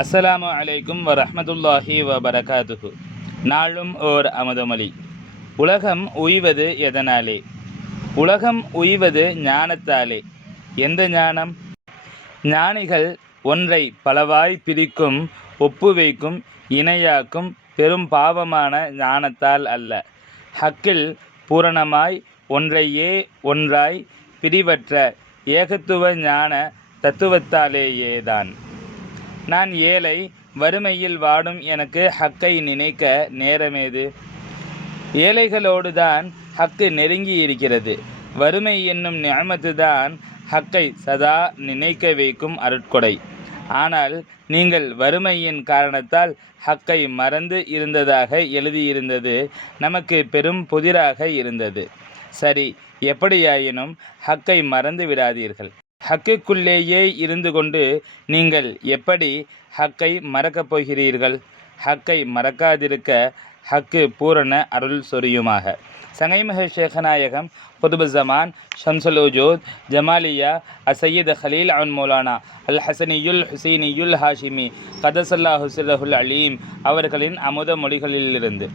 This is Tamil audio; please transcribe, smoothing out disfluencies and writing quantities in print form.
அஸ்ஸலாமு அலைக்கும் வரஹ்மத்துல்லாஹி வபரகாத்துஹு. நாளும் ஓர் அமுதமொழி. உலகம் உய்வது எதனாலே? உலகம் உய்வது ஞானத்தாலே. எந்த ஞானம்? ஞானிகள் ஒன்றை பலவாய் பிரிக்கும், ஒப்பு வைக்கும், இணையாக்கும் பெரும் பாவமான ஞானத்தால் அல்ல, ஹக்கில் பூரணமாய் ஒன்றையே ஒன்றாய் பிரிவற்ற ஏகத்துவ ஞான தத்துவத்தாலேயேதான். நான் ஏழை, வறுமையில் வாடும் எனக்கு ஹக்கை நினைக்க நேரமேது? ஏழைகளோடு தான் ஹக்கு நெருங்கி இருக்கிறது. வறுமை என்னும் நிஅமத்து தான் ஹக்கை சதா நினைக்க வைக்கும் அருட்கொடை. ஆனால் நீங்கள் வறுமையின் காரணத்தால் ஹக்கை மறந்து இருந்ததாக எழுதியிருந்தது நமக்கு பெரும் புதிராக இருந்தது. சரி, எப்படியாயினும் ஹக்கை மறந்து விடாதீர்கள். ஹக்குக்குள்ளேயே இருந்து கொண்டு நீங்கள் எப்படி ஹக்கை மறக்கப் போகிறீர்கள்? ஹக்கை மறக்காதிருக்க ஹக்கு பூரண அருள் சொரியுமாக. சங்கைமிகு ஷேகநாயகம் குதுபு ஜமான் ஷம்சுல் உஜூத் ஜமாலியா அசையீத் ஹலீல் அன் மௌலானா அல் ஹசனியுல் ஹுசைனியுல் ஹாஷிமி கதசல்லாஹு சிர்ரஹுல் அலீம் அவர்களின் அமுத மொழிகளிலிருந்து